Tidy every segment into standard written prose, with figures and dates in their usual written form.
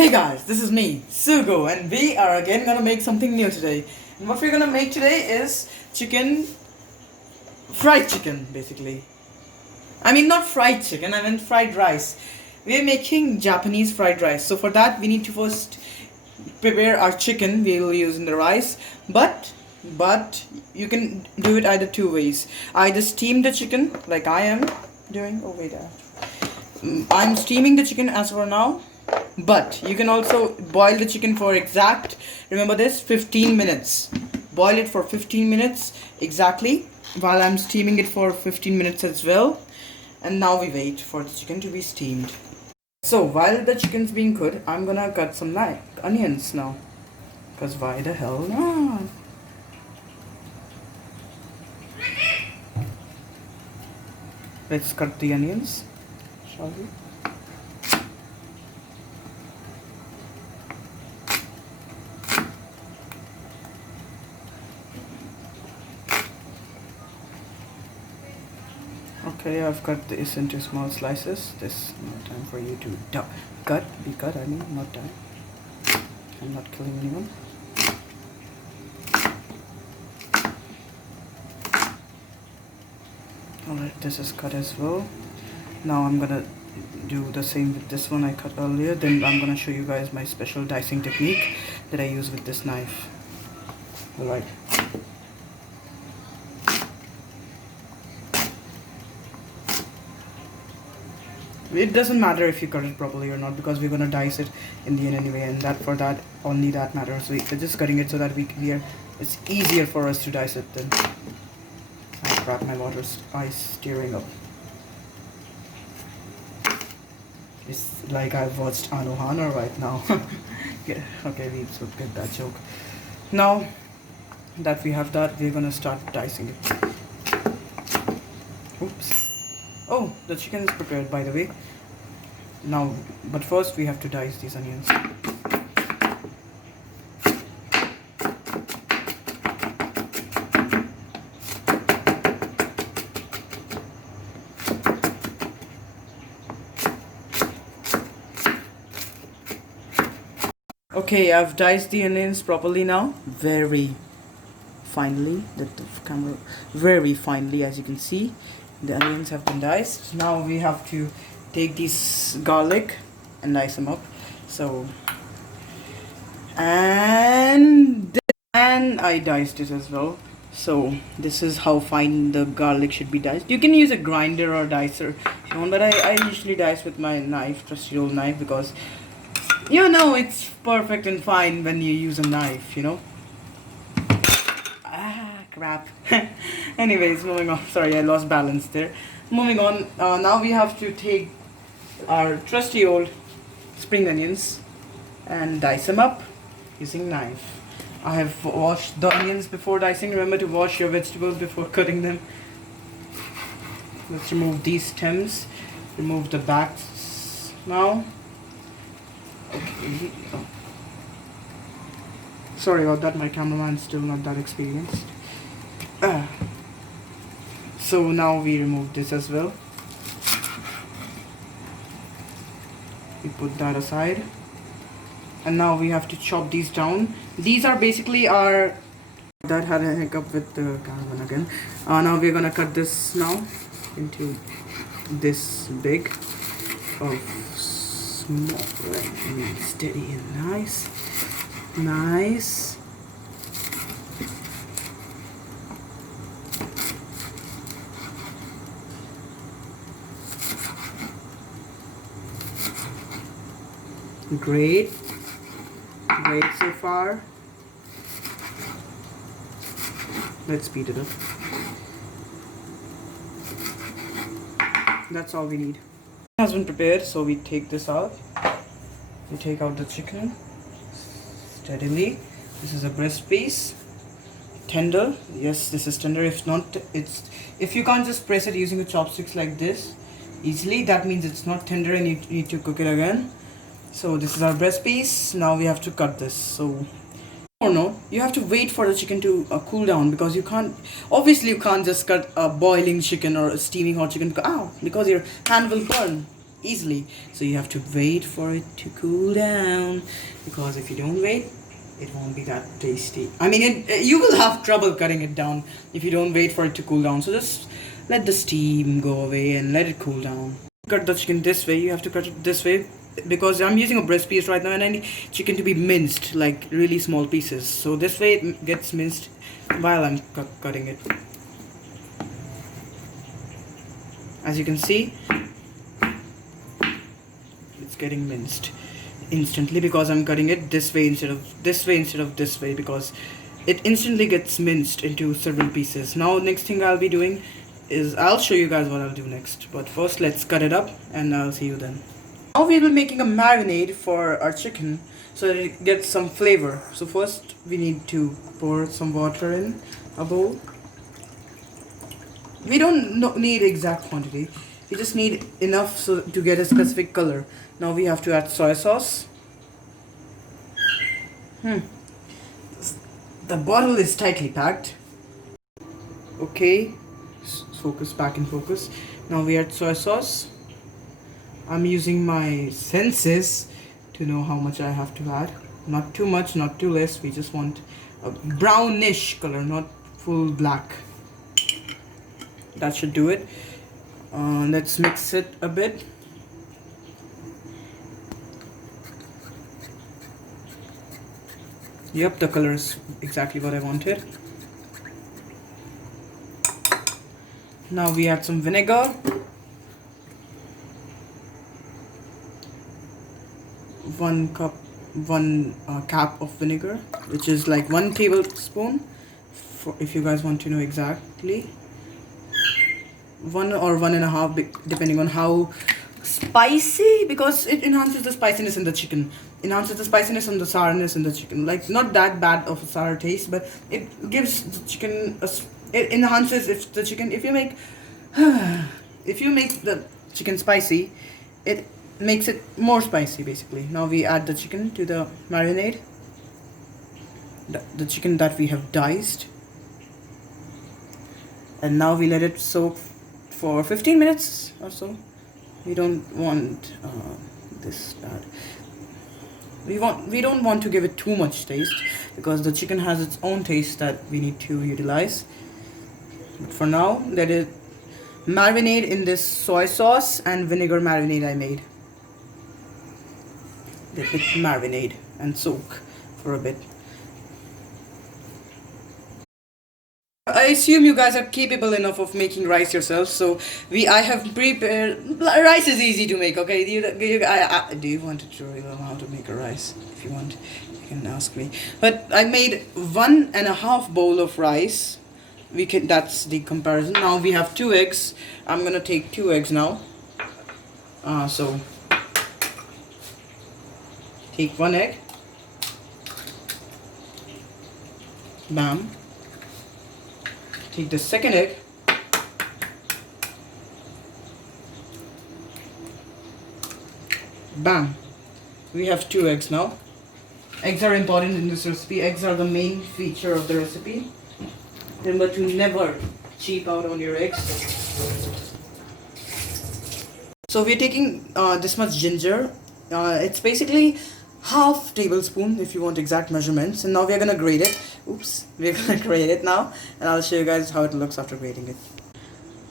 Hey guys, this is me, Sugo, and we are again gonna make something new today. And what we're gonna make today is fried chicken, basically. I mean, not fried chicken, I mean fried rice. We're making Japanese fried rice. So for that, we need to first prepare our chicken we will use in the rice. But you can do it either two ways. Either steam the chicken, like I am doing. Oh wait, I'm steaming the chicken as for now. But you can also boil the chicken for remember this, 15 minutes. Boil it for 15 minutes exactly, while I'm steaming it for 15 minutes as well. And now we wait for the chicken to be steamed. So while the chicken's being cooked, I'm gonna cut some onions now. Because why the hell not? Let's cut the onions, shall we? Okay, I've cut this into small slices. This no time for you to be cut. I mean, not time. I'm not killing anyone. Alright, this is cut as well. Now I'm gonna do the same with this one I cut earlier. Then I'm gonna show you guys my special dicing technique that I use with this knife. Alright. It doesn't matter if you cut it properly or not, because we're gonna dice it in the end anyway, and only that matters. We're just cutting it so that it's easier for us to dice it. Then oh crap, my water's ice tearing up. It's like I've watched Anohana right now. Yeah, okay, we should get that joke. Now that we have that, we're gonna start dicing it. Oops. Oh, the chicken is prepared, by the way. Now, but first we have to dice these onions. Okay, I've diced the onions properly now. Very finely. Very finely, as you can see. The onions have been diced. Now we have to take this garlic and dice them up. So, and I diced it as well. So this is how fine the garlic should be diced. You can use a grinder or dicer if you want, but I usually dice with my knife, trusty old knife, because you know it's perfect and fine when you use a knife, you know. Crap. Anyways, moving on. Sorry, I lost balance there. Moving on. Now we have to take our trusty old spring onions and dice them up using knife. I have washed the onions before dicing. Remember to wash your vegetables before cutting them. Let's remove these stems. Remove the backs now. Okay. Oh. Sorry about that. My cameraman's still not that experienced. So now we remove this as well. We put that aside, and now we have to chop these down. These are basically that had a hiccup with the caravan again. Now we're gonna cut this now into this big of small, steady and nice. Great so far. Let's speed it up. That's all we need. It has been prepared, so we take this out. We take out the chicken steadily. This is a breast piece. Tender. Yes, this is tender. If you can't just press it using the chopsticks like this easily, that means it's not tender and you need to cook it again. So this is our breast piece. Now we have to cut this. So, or no, you have to wait for the chicken to cool down, because you can't just cut a boiling chicken or a steaming hot chicken, because your hand will burn. easily. So you have to wait for it to cool down, because if you don't wait, it won't be that tasty. I mean, you will have trouble cutting it down if you don't wait for it to cool down. So just let the steam go away and let it cool down. Cut the chicken this way. You have to cut it this way because I'm using a breast piece right now and I need chicken to be minced, like really small pieces. So this way it gets minced while I'm cutting it. As you can see, it's getting minced instantly because I'm cutting it this way instead of this way, because it instantly gets minced into several pieces. Now next thing I'll be doing is I'll show you guys what I'll do next, but first let's cut it up and I'll see you then. Now we will be making a marinade for our chicken so that it gets some flavor. So first we need to pour some water in a bowl. We don't need exact quantity, we just need enough so to get a specific color. Now we have to add soy sauce. The bottle is tightly packed. Okay, focus, back in focus. Now we add soy sauce. I'm using my senses to know how much I have to add. Not too much, not too less. We just want a brownish color, not full black. That should do it. Let's mix it a bit. Yep, the color is exactly what I wanted. Now we add some vinegar. 1 cap of vinegar, which is like 1 tablespoon, if you guys want to know exactly. 1 or 1.5, depending on how spicy, because it enhances the spiciness in the chicken, enhances the spiciness and the sourness in the chicken. Like not that bad of a sour taste, but it gives the chicken it enhances if you make if you make the chicken spicy, it makes it more spicy basically. Now we add the chicken to the marinade, the chicken that we have diced, and now we let it soak for 15 minutes or so. We don't want this bad. We don't want to give it too much taste because the chicken has its own taste that we need to utilize. But for now, let it marinate in this soy sauce and vinegar marinade I made. Let it marinate and soak for a bit. I assume you guys are capable enough of making rice yourselves, so I have prepared. Rice is easy to make, okay? Do you want to tutorial on how to make a rice? If you want, you can ask me. But I made 1.5 bowl of rice. That's the comparison. Now we have 2 eggs. I'm gonna take 2 eggs now. So take 1 egg. Bam. Take the second egg. Bam. We have 2 eggs now. Eggs are important in this recipe. Eggs are the main feature of the recipe. Remember to never cheap out on your eggs. So we're taking this much ginger. It's basically half tablespoon if you want exact measurements, and now we're gonna grate it. Oops, we're gonna grate it now, and I'll show you guys how it looks after grating it.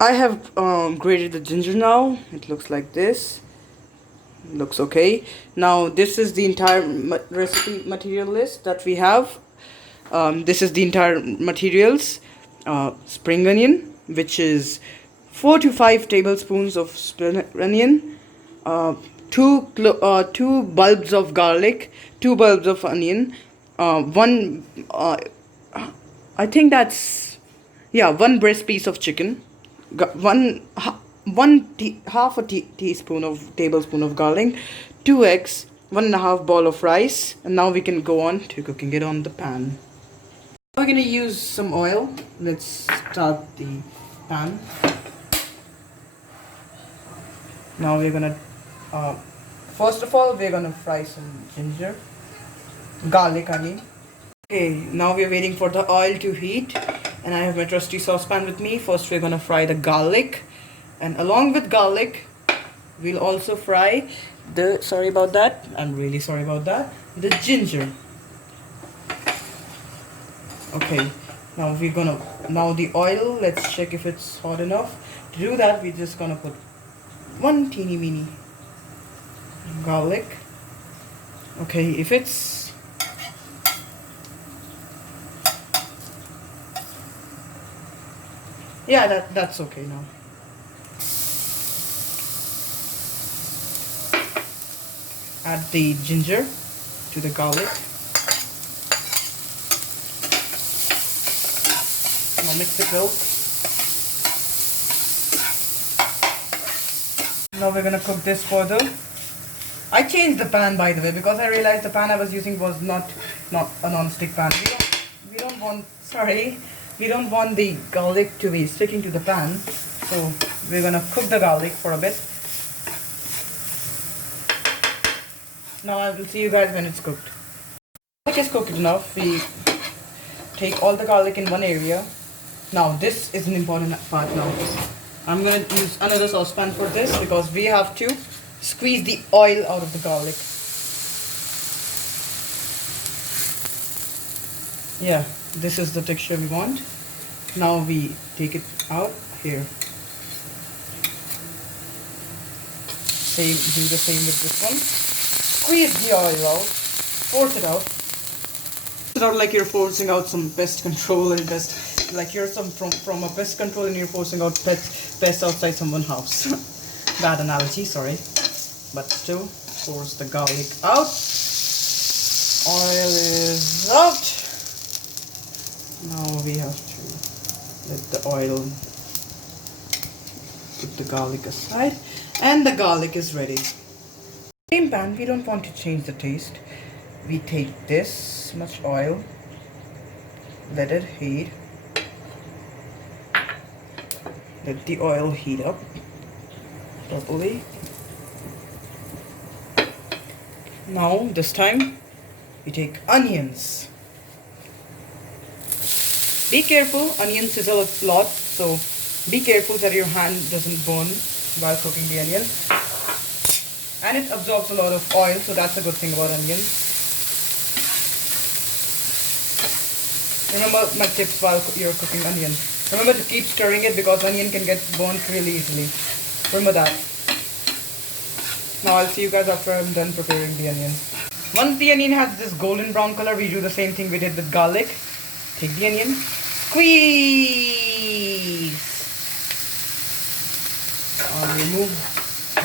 I have grated the ginger now. It looks like this. Looks okay. Now this is the entire recipe material list that we have. This is the entire materials. Spring onion, which is 4 to 5 tablespoons of spring onion. 2 bulbs of garlic, 2 bulbs of onion, 1 I think that's 1 breast piece of chicken, half a tablespoon of garlic, 2 eggs, 1.5 bowl of rice, and now we can go on to cooking it on the pan. We're gonna use some oil. Let's start the pan. Now we're gonna first of all, we're gonna fry some garlic I mean. Okay, now we're waiting for the oil to heat, and I have my trusty saucepan with me. First we're gonna fry the garlic, and along with garlic we'll also fry the, sorry about that, I'm really sorry about that, the ginger. Okay, now now the oil, let's check if it's hot enough. To do that, we're just gonna put one teeny weeny garlic. Okay, if it's yeah, that's okay now. Add the ginger to the garlic. Now mix it well. Now we're gonna cook this further. I changed the pan, by the way, because I realized the pan I was using was not a non-stick pan. We don't want, sorry, we don't want the garlic to be sticking to the pan. So we're gonna cook the garlic for a bit. Now I will see you guys when it's cooked. Garlic is cooked enough. We take all the garlic in one area. Now this is an important part now. I'm going to use another saucepan for this because we have to squeeze the oil out of the garlic. Yeah, this is the texture we want. Now we take it out here. Do the same with this one. Squeeze the oil out, force it out. It's not like you're forcing out some pest control and pest, like you're from a pest control and you're forcing out pests outside someone's house. Bad analogy, sorry. But still, force the garlic out. Oil is out. Now we have to let the oil, put the garlic aside, and the garlic is ready. Same pan, we don't want to change the taste. We take this much oil, let it heat, let the oil heat up properly. Now this time we take onions. Be careful, onions sizzle a lot, so be careful that your hand doesn't burn while cooking the onions. And it absorbs a lot of oil, so that's a good thing about onions. Remember my tips while you're cooking onions. Remember to keep stirring it because onion can get burnt really easily. Remember that. Now I'll see you guys after I'm done preparing the onions. Once the onion has this golden brown color, we do the same thing we did with garlic. Take the onion, squeeze.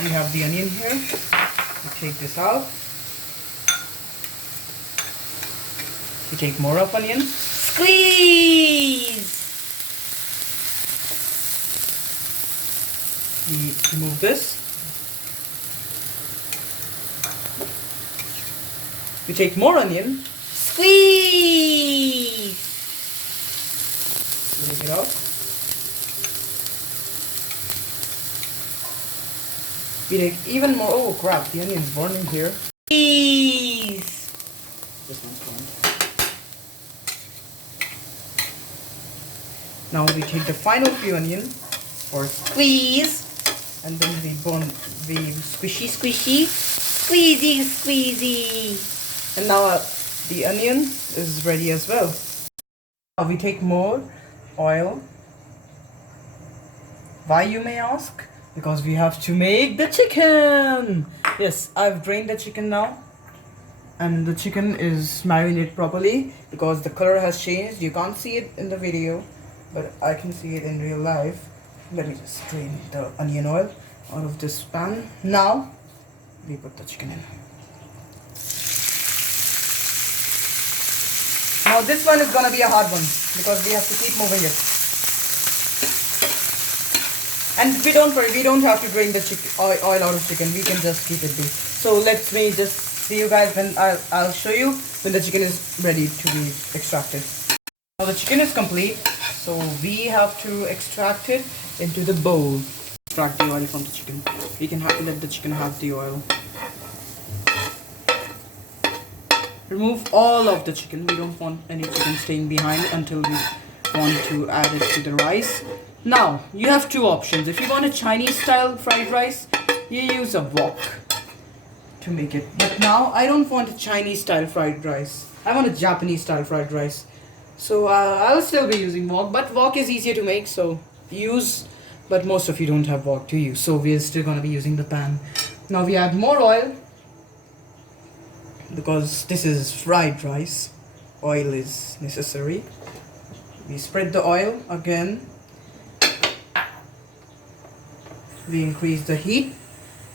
We have the onion here. We take this out. We take more of onion. Squeeze! We remove this. We take more onion. Squeeze! Take it out. We take even more. Oh crap, the onion's burning here. Squeeze! This one's fine. Now we take the final few onion for squeeze, and then we squishy, squeezy, squeezy. And now the onion is ready as well. Now we take more oil. Why, you may ask? Because we have to make the chicken. Yes, I've drained the chicken now. And the chicken is marinated properly because the color has changed. You can't see it in the video, but I can see it in real life. Let me just drain the onion oil out of this pan. Now, we put the chicken in. Now this one is gonna be a hard one because we have to keep moving it. And don't worry, we don't have to drain the oil out of chicken. We can just keep it be. So let me just see you guys when I'll show you when the chicken is ready to be extracted. Now the chicken is complete, so we have to extract it into the bowl. Extract the oil from the chicken. We can let the chicken have the oil. Remove all of the chicken. We don't want any chicken staying behind until we want to add it to the rice. Now, you have two options. If you want a Chinese style fried rice, you use a wok to make it. But now I don't want a Chinese style fried rice. I want a Japanese style fried rice. So I'll still be using wok, but wok is easier to make, so use. But most of you don't have wok to use, so we're still gonna be using the pan. Now we add more oil because this is fried rice. Oil is necessary. We spread the oil again. We increase the heat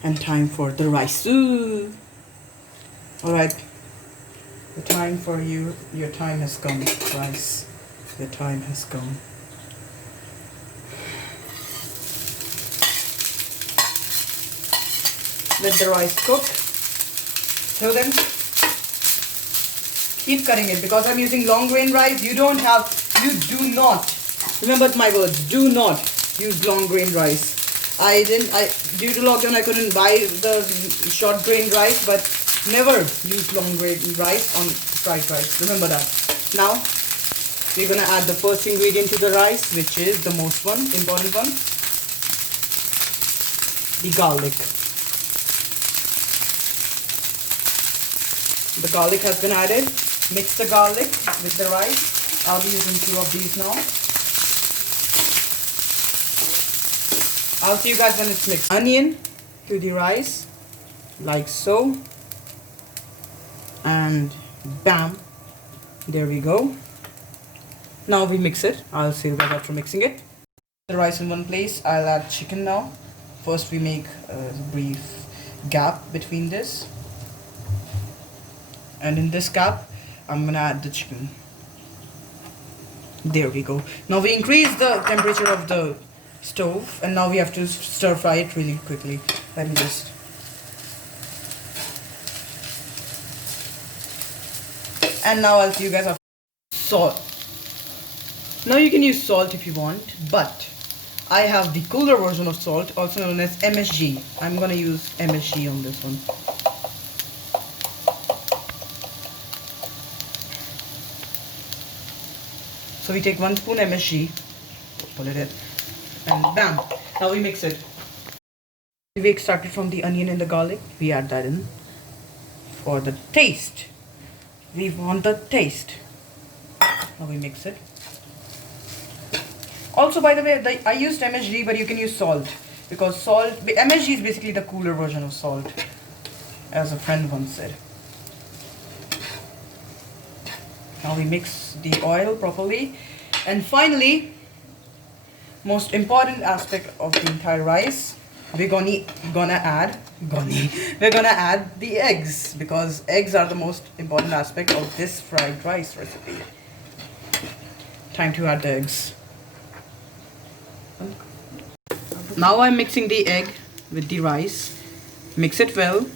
and time for the rice. Ooh. Alright, the time for you, your time has come, rice. Your time has come. Let the rice cook. So then, keep cutting it because I'm using long grain rice. You do not, remember my words, do not use long grain rice. Due to lockdown I couldn't buy the short grain rice, but never use long grain rice on fried rice. Remember that. Now, we're gonna add the first ingredient to the rice, which is the most important one, the garlic. The garlic has been added. Mix the garlic with the rice. I'll be using 2 of these now. I'll see you guys when it's mixed. Onion to the rice, like so. And bam, there we go. Now we mix it. I'll see you guys after mixing it. The rice in one place. I'll add chicken now. First we make a brief gap between this. And in this gap, I'm gonna add the chicken. There we go. Now we increase the temperature of the stove, and now we have to stir fry it really quickly. Let me just. And now I'll see you guys after. Salt. Now you can use salt if you want, but I have the cooler version of salt, also known as MSG. I'm gonna use MSG on this one. So we take 1 spoon MSG, pull it in, and bam, now we mix it. We extracted from the onion and the garlic, we add that in for the taste. We want the taste. Now we mix it. Also, by the way, I used MSG, but you can use salt, because MSG is basically the cooler version of salt, as a friend once said. Now we mix the oil properly, and finally, most important aspect of the entire rice, we're gonna add the eggs, because eggs are the most important aspect of this fried rice recipe. Time to add the eggs. Now I'm mixing the egg with the rice. Mix it well.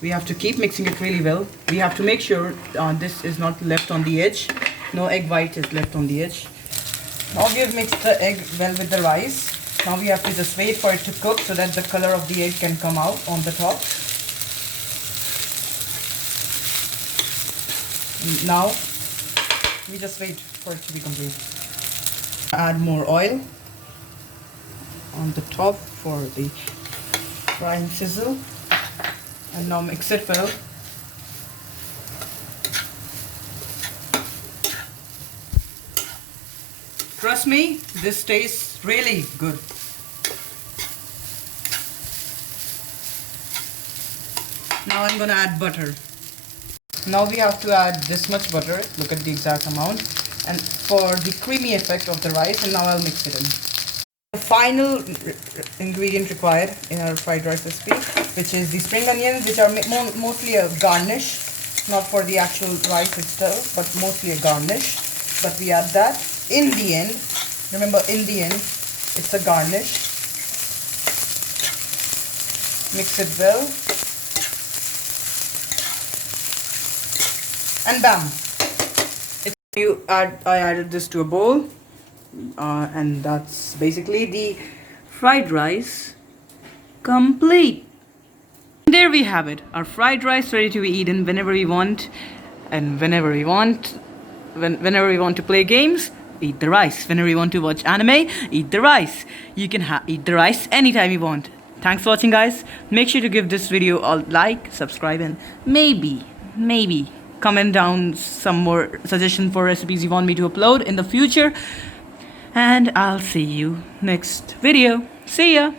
We have to keep mixing it really well. We have to make sure this is not left on the edge. No egg white is left on the edge. Now we have mixed the egg well with the rice. Now we have to just wait for it to cook so that the color of the egg can come out on the top. Now we just wait for it to be complete. Add more oil on the top for the frying sizzle. And now mix it well. Trust me, this tastes really good. Now I'm gonna add butter. Now we have to add this much butter. Look at the exact amount. And for the creamy effect of the rice, and now I'll mix it in. The final ingredient required in our fried rice recipe, which is the spring onions, which are mostly a garnish, not for the actual rice itself, but mostly a garnish. But we add that in the end. Remember, in the end, it's a garnish. Mix it well. And bam! I added this to a bowl. And that's basically the fried rice complete. There we have it, our fried rice ready to be eaten whenever we want, and whenever we want to play games, eat the rice. Whenever you want to watch anime, eat the rice. You can eat the rice anytime you want. Thanks for watching, guys. Make sure to give this video a like, subscribe, and maybe comment down some more suggestions for recipes you want me to upload in the future. And I'll see you next video. See ya.